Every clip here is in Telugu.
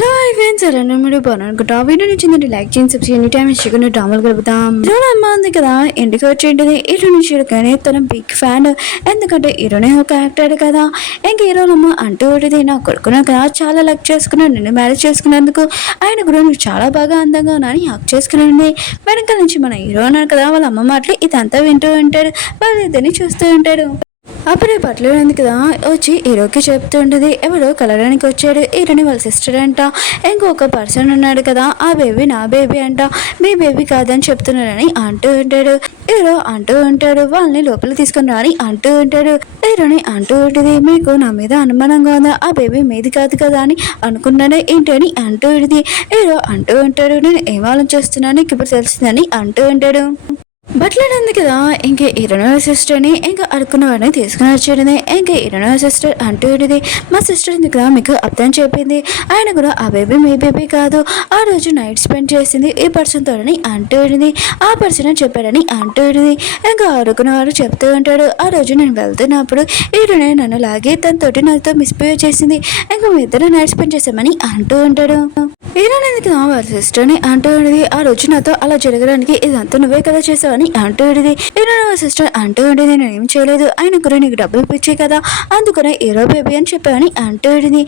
హలో హాయ్ ఫ్రెండ్స్, ఎలా మీరు బాగున్నారనుకుంటా. వీడియో నచ్చిందంటే లైక్ చేయండి, సబ్స్క్రైబ్ ఎనీ టైం ఇష్టం డ్రామాలు కలుపుతాం. హీరోని అమ్మ ఉంది కదా, ఇంటికి వచ్చేంటిది హీరో నుంచి కానీ తన బిగ్ ఫ్యాన్. ఎందుకంటే హీరోనే ఒక యాక్టర్ కదా. ఇంక హీరోని అమ్మ అంటూ ఉంటుంది, నా కొడుకున్నా కదా చాలా లక్ చేసుకున్నాను, నిన్ను మ్యారేజ్ చేసుకున్నందుకు. ఆయన కూడా నువ్వు చాలా బాగా అందంగా ఉన్నాను హక్ చేసుకున్నాను. వెనకాల నుంచి మన హీరో అన్నాడు కదా, వాళ్ళ అమ్మ మాటలు ఇదంతా వింటూ ఉంటాడు, వాళ్ళిద్దరిని చూస్తూ ఉంటాడు. అప్పుడే బట్టలు ఉంది కదా వచ్చి హీరోకి చెప్తూ ఉంటుంది, ఎవరో కలవడానికి వచ్చాడు, హీరోని వాళ్ళ సిస్టర్ అంట. ఇంకొక పర్సన్ ఉన్నాడు కదా, ఆ బేబీ నా బేబీ అంట, మీ బేబీ కాదని చెప్తున్నాడని అంటూ ఉంటాడు. హీరో అంటూ ఉంటాడు, వాళ్ళని లోపలికి తీసుకుని రాని అంటూ ఉంటాడు. హీరోని అంటూ ఉంటుంది, మీకు నా మీద అనుమానంగా ఉందా, ఆ బేబీ మీది కాదు కదా అని అనుకున్నాను ఏంటి అని అంటూ ఉంటుంది. హీరో అంటూ ఉంటాడు, నేను ఏం ఆలోచిస్తున్నాను నీకు ఇప్పుడు తెలిసిందని అంటూ ఉంటాడు. బట్లర్ ఉంది కదా, ఇంకా హీరోయిన్ సిస్టర్ని ఇంకా అడుక్కున్న వాడిని తీసుకుని వచ్చేది. ఇంకా హీరోయిన్ సిస్టర్ అంటూ ఇది, మా సిస్టర్ ఉంది కదా మీకు అర్థం చెప్పింది, ఆయన కూడా ఆ బేబీ మీ బేబీ కాదు, ఆ రోజు నైట్ స్పెండ్ చేసింది ఈ పర్సన్తో అని అంటూ ఇది, ఆ పర్సన్ చెప్పాడని అంటూ ఇది. ఇంకా అడుక్కున్న వాడు చెప్తూ ఉంటాడు, ఆ రోజు నేను వెళ్తున్నప్పుడు హీరోయిన్ నన్ను లాగి తనతోటి నాతో మిస్బిహేవ్ చేసింది, ఇంకా మీ ఇద్దరు నైట్ స్పెండ్ చేసామని అంటూ ఉంటాడు. హీరోయిన్ ఎందుకు వాళ్ళ సిస్టర్ని అంటూ ఉండేది, ఆ రోజు నాతో అలా జరగడానికి ఇదంతా నువ్వే కదా చేసావని అంటూ ఉండేది. హీరోయిన్ సిస్టర్ అంటూ ఉండేది, నేను ఏం చేయలేదు, ఆయన కూడా నీకు డబ్బులు పిచ్చే కదా, అందుకనే హీరో బేబీ అని చెప్పావని అంటూ ఉండేది.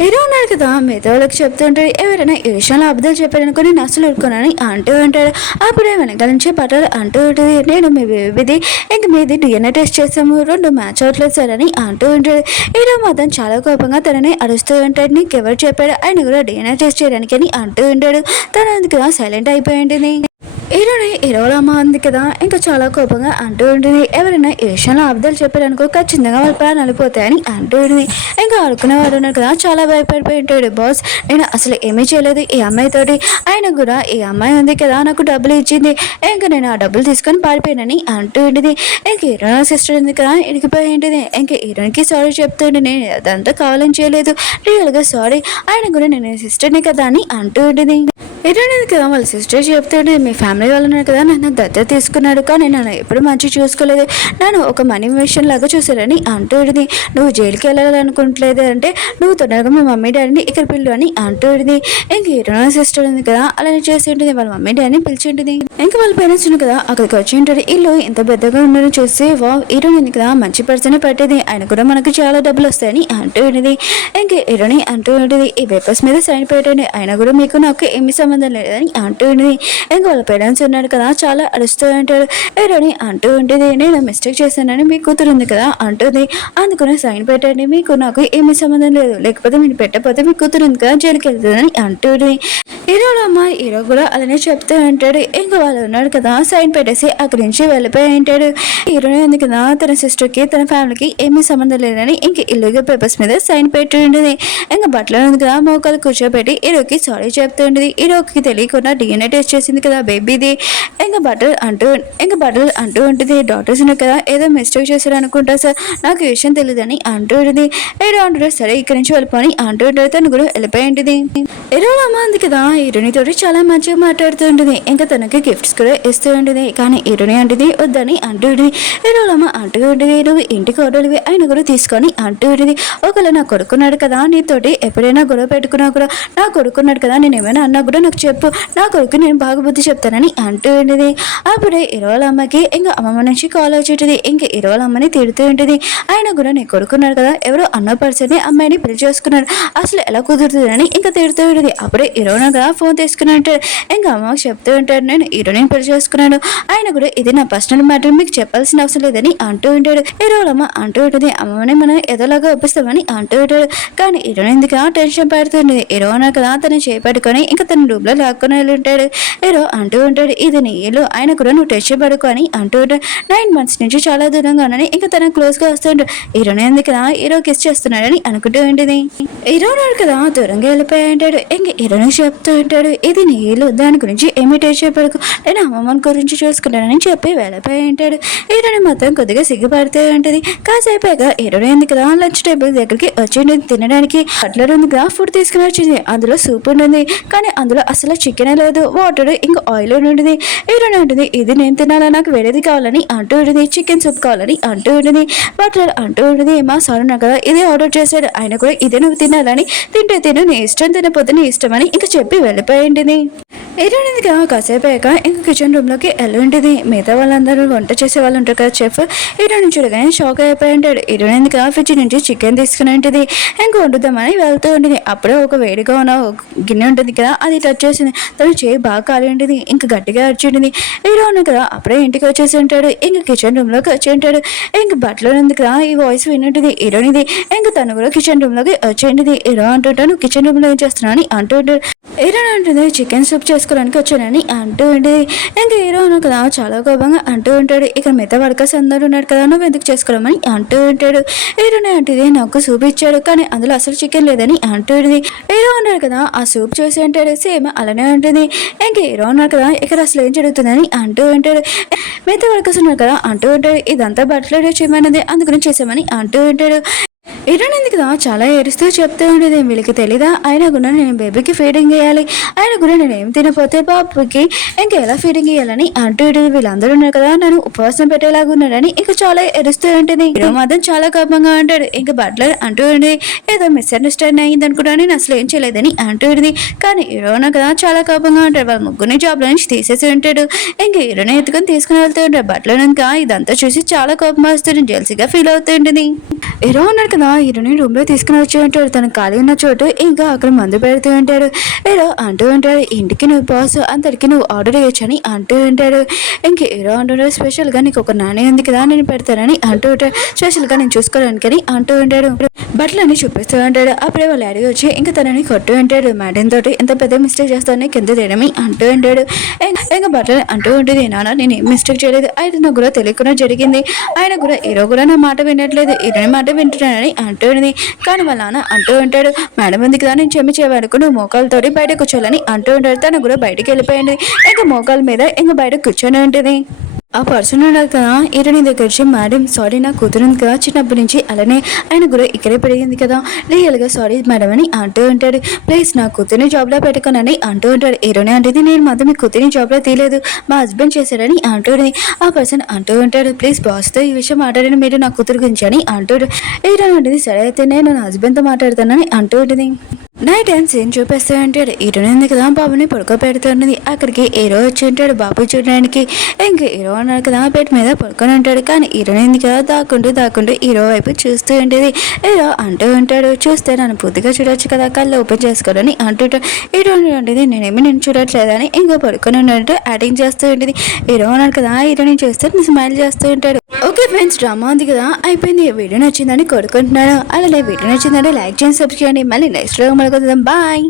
హీరో ఉన్నాడు కదా, మిగతా వాళ్ళకి చెప్తుంటాడు, ఎవరైనా ఈ విషయంలో అబద్ధాలు చెప్పాడనుకో నేను అసలు ఊరుకోనని అంటూ ఉంటాడు. అప్పుడే వెనకాల నుంచి పట్టాలు అంటూ ఉంటుంది, నేను మీ బేబీది ఇంక మీది డిఎన్ఏ టెస్ట్ చేసాము, 2 మ్యాచ్ అవ్వట్లేదు సార్ అని అంటూ ఉంటాడు. హీరో మాత్రం చాలా కోపంగా తనని అరుస్తూ ఉంటాడు, నీకెవరు చెప్పాడు ఆయన కూడా డిఎన్ఏ టెస్ట్ చేయడానికి అని అంటూ ఉంటాడు. తను అందుకు సైలెంట్ అయిపోయి ఉంటుంది. హీరోల అమ్మ ఉంది కదా, ఇంకా చాలా కోపంగా అంటూ ఉంటుంది, ఎవరైనా ఈ విషయంలో అబద్ధాలు చెప్పారనుకో ఖచ్చితంగా వాళ్ళ ప్రాణాలు పోతాయని అంటూ ఉంటుంది. ఇంకా ఆడుకునేవాడు ఉన్నాడు కదా, చాలా భయపడిపోయి ఉంటాడు. బాస్ నేను అసలు ఏమీ చేయలేదు ఈ అమ్మాయితోటి, ఆయన కూడా ఈ అమ్మాయి ఉంది కదా నాకు డబ్బులు ఇచ్చింది, ఇంకా నేను ఆ డబ్బులు తీసుకొని పారిపోయానని అంటూ ఉంటుంది. ఇంక హీరోయిన్ సిస్టర్ ఉంది కదా ఇడికిపోయి ఉంటుంది. ఇంక హీరోయిన్కి సారీ చెప్తుంటే నేను అదంతా కావాలని చేయలేదు, రియల్గా సారీ, ఆయన కూడా నేను సిస్టర్ని కదా అని అంటూ ఉంటుంది. హీరోయిన్ కదా వాళ్ళ సిస్టర్ చెప్తుంటే, మీ ఫ్యామిలీ వాళ్ళు ఉన్నారు కదా నన్ను దత్తత తీసుకున్నాడు, కానీ నన్ను ఎప్పుడు మంచి చూసుకోలేదు, నన్ను ఒక మనీ మిషన్ లాగా చూసారని అంటూ ఉంటుంది. నువ్వు జైలుకి వెళ్ళాలనుకుంటలేదు అంటే నువ్వు తొందరగా మీ మమ్మీ డాడీని ఇక్కడ పిల్లు అని అంటూ ఉంటుంది. ఇంక హీరోయిన్ సిస్టర్ ఉంది కదా అలానే చేసి ఉంటుంది, వాళ్ళ మమ్మీ డాడీని పిలిచి ఉంటుంది. ఇంకా వాళ్ళ పేరెంట్స్ ఉంది కదా అక్కడికి వచ్చి ఉంటుంది. ఇల్లు ఎంత పెద్దగా ఉన్నారో చూసి వావ్ హీరోయిన్ ఉంది కదా మంచి పర్సన్ పట్టేది, ఆయన కూడా మనకు చాలా డబ్బులు వస్తాయని అంటూ ఉంటుంది. ఇంక హీరోయిన్ అంటూ ఉంటుంది, ఈ పేపర్స్ మీద సైన్ పెట్టండి, ఆయన కూడా మీకు నాకు ఏమి సంబంధం లేదని అంటూ ఉంటుంది. ఇంకా వాళ్ళ పేరెంట్స్ ఉన్నాడు కదా చాలా అరుస్తూ ఉంటాడు. హీరోని అంటూ ఉంటుంది, నేను మిస్టేక్ చేశానని మీ కూతురు ఉంది కదా అంటుంది, అందుకని సైన్ పెట్టండి, మీకు నాకు ఏమీ సంబంధం లేదు, లేకపోతే మీరు పెట్టకపోతే మీ కూతురు ఉంది కదా జైలుకి వెళ్తుందని అంటూ ఉంటుంది. హీరోలో అమ్మ హీరో కూడా అలానే చెప్తూ ఉంటాడు. ఇంకా వాళ్ళు ఉన్నాడు కదా సైన్ పెట్టేసి అక్కడి నుంచి వెళ్ళిపోయి ఉంటాడు. హీరోనే ఉంది కదా తన సిస్టర్కి తన ఫ్యామిలీకి ఏమీ సంబంధం లేదని ఇంక ఇల్లుగా పేపర్స్ మీద సైన్ పెట్టి ఉంటుంది. ఇంకా బట్టలు ఉంది కదా మోకాలు కూర్చోబెట్టి హీరోకి సారీ చెప్తూ ఉంటుంది. హీరోకి తెలియకుండా డిఎన్ఏ టెస్ట్ చేసింది కదా బేబీది. ఇంకా బట్టలు అంటూ ఉంటుంది, డాక్టర్స్ ఉన్నాయి కదా ఏదో మిస్టేక్ చేశాడు అనుకుంటా సార్, నాకు ఈ విషయం తెలియదని అంటూ ఉంటుంది. హీరో అంటాడు, సరే ఇక్కడి నుంచి వెళ్ళిపోని అంటూ ఉంటాడు. తను కూడా వెళ్ళిపోయి ఉంటుంది. హీరోలో అమ్మ ఉంది కదా హీరోని తోటి చాలా మంచిగా మాట్లాడుతూ ఉంటుంది. ఇంకా తనకి గిఫ్ట్స్ కూడా ఇస్తూ ఉంటుంది. కానీ హీరోని అంటుంది వద్దని అంటూ ఉంటుంది. హీరోలో అమ్మ అంటూ ఉంటుంది, నువ్వు ఇంటికి ఆర్డర్వి ఆయన కూడా తీసుకొని అంటూ ఉంటుంది. ఒకవేళ నా కొడుకున్నాడు కదా నీతోటి ఎప్పుడైనా గొడవ పెట్టుకున్నా కూడా, నా కొడుకున్నాడు కదా నేను ఏమైనా అన్నా కూడా నాకు చెప్పు, నా కొడుకు నేను బాగా బుద్ధి చెప్తానని అంటూ ఉంటుంది. అప్పుడే హీరోల అమ్మకి ఇంకా అమ్మమ్మ నుంచి కాల్ వచ్చేటుంది. ఇంకా హీరోల అమ్మని తిడుతూ ఉంటుంది, ఆయన కూడా నీ కొడుకున్నాడు కదా ఎవరో అన్న పర్సన్ అమ్మాయిని పెళ్లి చేసుకున్నాడు, అసలు ఎలా కుదురుతుందని ఇంకా తిడుతూ ఉంటుంది. అప్పుడే హీరోయిన్ కదా ఫోన్ తీసుకున్నట్టు ఇంకా అమ్మకి చెప్తూ ఉంటాడు, నేను హీరోని పెళ్లి చేసుకున్నాను, ఆయన కూడా ఇది నా పర్సనల్ మ్యాటర్ మీకు చెప్పాల్సిన అవసరం లేదని అంటూ ఉంటాడు. హీరోల అమ్మ అంటూ ఉంటుంది, అమ్మని మనం ఎదోలాగా ఒప్పిస్తామని అంటూ ఉంటాడు. కానీ హీరోయిన్ ఎందుకు టెన్షన్ పడుతుంది. హీరో అన్నారు కదా తను చేపట్టుకొని ఇంకా తన రూమ్ లో లాక్కొని వెళ్ళి ఉంటాడు. హీరో అంటూ ఉంటాడు, ఇది నీ ఇల్లు, ఆయన కూడా నువ్వు టెన్షన్ పడుకొని అంటూ ఉంటాడు. 9 months నుంచి చాలా దూరంగా ఉన్నానని ఇంకా తన క్లోజ్ గా వస్తుంటాడు. హీరోనే ఎందుకు కదా హీరో కిస్ చేస్తున్నాడని అనుకుంటూ ఉంటుంది. హీరో ఉన్నాడు కదా దూరంగా వెళ్ళిపోయి ఉంటాడు. ఇంక హీరోని చెప్తూ ఉంటాడు, ఇది నీ ఇల్లు, దాని గురించి ఏమి టెన్షన్ పడుకో, నేను అమ్మమ్మని గురించి చూసుకుంటానని చెప్పి వెళ్ళిపోయి ఉంటాడు. హీరోని మొత్తం కొద్దిగా సిగ్గుపడుతూ ఉంటుంది. కాసేపాక హీరోని ఎందుకు కదా లంచ్ టేబుల్ దగ్గరికి వచ్చింది తినడానికి. బట్లర్ ఉంది కదా ఫుడ్ తీసుకుని వచ్చింది, అందులో సూప్ ఉంటుంది కానీ అందులో అసలు చికెన్ లేదు, వాటర్ ఇంకా ఆయిల్ ఉంటుంది. హీరోని ఉంటుంది, ఇది నేను తినాలా, నాకు వేరేది కావాలని అంటూ ఉంటుంది, చికెన్ సూప్ కావాలని అంటూ ఉంటుంది. బట్లర్ అంటూ ఉంటుంది, మా సార్ ఉన్నా కదా ఇదే ఆర్డర్ చేశాడు, ఆయన కూడా ఇదే నువ్వు తిన్నా తినాలని, తింటే తిను, నీ ఇష్టం, తినపోతే నీ ఇష్టం అని ఇంకా చెప్పి వెళ్ళిపోయింది. హీరోయిన్గా కాసేపు అయ్యాక ఇంకా కిచెన్ రూమ్లోకి వెళ్ళి మిగతా వాళ్ళందరూ వంట చేసే వాళ్ళు ఉంటారు కదా చెఫ్. హీరోయిన్ చూడగానే షాక్ అయిపోయి ఉంటాడు. హీరోయిన్గా ఫ్రిడ్జ్ నుంచి చికెన్ తీసుకుని ఉంటుంది. ఇంకా వండుదామని వెళ్తూ ఉంటుంది. అప్పుడే ఒక వేడిగా ఉన్న గిన్నె ఉంటుంది కదా, అది టచ్ చేసింది. తను చేయి బాగా కాలి ఉంటుంది. ఇంకా గట్టిగా అరిచి ఉంటుంది. హీరోయిన్ కదా అప్పుడే ఇంటికి వచ్చేసి ఉంటాడు. ఇంకా కిచెన్ రూమ్లోకి వచ్చి ఉంటాడు. ఇంకా బట్టలు ఉంది కదా, ఈ వాయిస్ వింటుంది హీరోయిన్ది. ఇంకా తను కూడా కిచెన్ రూమ్లోకి వచ్చేయండి. హీరో అంటుంటాను, కిచెన్ రూమ్లో ఏం చేస్తున్నాను అని అంటూ ఉంటాడు. హీరోయిన్ అంటుంది, చికెన్ సూప్ చేసుకోవడానికి వచ్చానని అంటూ ఉంటుంది. ఇంకా హీరో కదా చాలా కోపంగా అంటూ ఉంటాడు. ఇక్కడ మిగతా వర్కర్స్ అందరూ ఉన్నాడు కదా, నువ్వు ఎందుకు చేసుకోవమని అంటూ ఉంటాడు. హీరోనే అంటుంది, నాకు సూప్ ఇచ్చాడు కానీ అందులో అసలు చికెన్ లేదని అంటూ ఉంటుంది. హీరో ఉన్నాడు కదా, ఆ సూప్ చూసి అంటాడు, సేమ్ అలానే ఉంటుంది. ఇంకా హీరో ఉన్నాడు కదా, ఇక్కడ అసలు ఏం జరుగుతుందని అంటూ ఉంటాడు. మిగతా వర్కర్స్ ఉన్నారు కదా అంటూ ఉంటాడు, ఇదంతా బట్టలు చేయమన్నది, అందుకని చేసామని అంటూ ఉంటాడు. హీరోయిన్ కదా చాలా ఏడుస్తూ చెప్తూ ఉండేది, వీళ్ళకి తెలీదా, ఆయన కూడా నేను బేబీకి ఫీడింగ్ చేయాలి, ఆయన కూడా నేను ఏం తినపోతే బాబుకి ఇంకా ఎలా ఫీడింగ్ చేయాలని అంటూ ఉంటుంది. వీళ్ళందరూ ఉన్నారు కదా నన్ను ఉపవాసం పెట్టేలాగా ఉన్నాడని ఇంకా చాలా ఏడుస్తూ ఉంటుంది. హీరో మాత్రం చాలా కోపంగా ఉంటాడు. ఇంకా బట్లర్ అంటూ ఉంటుంది, ఏదో మిస్అండర్స్టాండింగ్ అయింది అనుకుంటా, నేను అసలు ఏం చేయలేదని అంటూ ఉంటుంది. కానీ హీరోనా కదా చాలా కోపంగా ఉంటాడు. వాళ్ళ ముగ్గురిని జాబ్ లో నుంచి తీసేసి ఉంటాడు. ఇంకా హీరోని ఎత్తుకొని తీసుకుని వెళ్తూ ఉంటాడు. బట్లర్ ఇంకా ఇదంతా చూసి చాలా కోపం వస్తుంది, జెల్సీగా ఫీల్ అవుతూ ఉంటుంది. హీరో ఉన్నాడు కదా, హీరోని రూమ్ లో తీసుకుని వచ్చి ఉంటాడు. తను ఖాళీ ఉన్న చోటు ఇంకా అక్కడ మందు పెడుతూ ఉంటాడు. హీరో అంటూ ఉంటాడు, ఇంటికి నువ్వు బాస్, అందరికి నువ్వు ఆర్డర్ చేయొచ్చు అని అంటూ ఉంటాడు. ఇంక హీరో అంటుంటాడు, స్పెషల్ గా నీకు ఒక నాణ్యం ఉంది కదా నేను పెడతానని అంటూ ఉంటాడు. స్పెషల్ గా నేను చూసుకోవడానికి అంటూ ఉంటాడు. బట్టలన్నీ చూపిస్తూ ఉంటాడు. అప్పుడే వాళ్ళ డాడీ వచ్చి ఇంకా తనని కొట్టు ఉంటాడు. మేడం తోటి ఎంత పెద్ద మిస్టేక్ చేస్తానని కింద తీయడమే అంటూ ఉంటాడు. ఇంకా బట్టలు అంటూ ఉంటుంది, నాన్న నేను ఏం మిస్టేక్ చేయలేదు, అయితే నాకు కూడా తెలియకుండా జరిగింది, ఆయన కూడా హీరో కూడా నా మాట వినట్లేదు, హీరోని మాట వింటున్నానని అంటూ ఉంది. కానీ వాళ్ళ నాన్న అంటూ ఉంటాడు, మేడం ఉంది కదా నేను క్షమి చేయవనుకు నువ్వు మోకాలతోటి బయట కూర్చోాలని అంటూ ఉంటాడు. తను కూడా బయటకు వెళ్ళిపోయింది. ఇంకా మోకాల మీద ఇంకా బయట కూర్చొని ఉంటుంది. ఆ పర్సన్ ఉన్నాడు కదా, హీరోని దగ్గర వచ్చి, మేడం సారీ నా కూతురుంది కదా చిన్నప్పటి నుంచి అలానే ఆయన కూడా ఇక్కడే పెరిగింది కదా, రియల్గా సారీ మేడం అని అంటూ ఉంటాడు. ప్లీజ్ నా కూతురిని జాబ్లో పెట్టుకోనని అంటూ ఉంటాడు. హీరోని అంటే నేను మాత్రం మీ కూతురిని జాబ్లో తీయలేదు, మా హస్బెండ్ చేశాడని అంటుంది. ఆ పర్సన్ అంటూ ఉంటాడు, ప్లీజ్ బాస్తో ఈ విషయం మాట్లాడిన మీరు నా కూతురు గురించి అని అంటాడు. హీరోని ఉంటుంది, సరే అయితే నేను నా హస్బెండ్తో మాట్లాడుతానని అంటూ ఉంటుంది. నైట్ టైమ్స్ ఏం చూపిస్తూ ఉంటాడు. హీరోని ఉంది కదా బాబుని పడుకోబెడుతున్నది. అక్కడికి హీరో వచ్చి ఉంటాడు బాబు చూడడానికి. ఇంకా హీరో అన్నాడు కదా బెడ్ మీద పడుకొని ఉంటాడు. కానీ హీరోని ఉంది కదా దాక్కుంటూ హీరో వైపు చూస్తూ ఉంటుంది. హీరో అంటూ ఉంటాడు, చూస్తే నన్ను పూర్తిగా చూడొచ్చు కదా, కళ్ళు ఓపెన్ చేసుకోవడానికి అంటుంటాడు. హీరోని ఉంటుంది, నేను చూడట్లేదని ఇంకా పడుకొని ఉన్నట్టు యాక్టింగ్ చేస్తూ ఉంటుంది. హీరో అన్నాడు కదా, హీరోని చూస్తే స్మైల్ చేస్తూ ఉంటాడు. ఓకే ఫ్రెండ్స్, డ్రామా ఉంది కదా అయిపోయింది. వీడియో నచ్చిందని కోరుకుంటున్నాను. అలాగే వీడియో నచ్చిందంటే లైక్ చేయండి, సబ్స్క్రైబ్ చేయండి. మళ్ళీ నెక్స్ట్ లో బాయ్.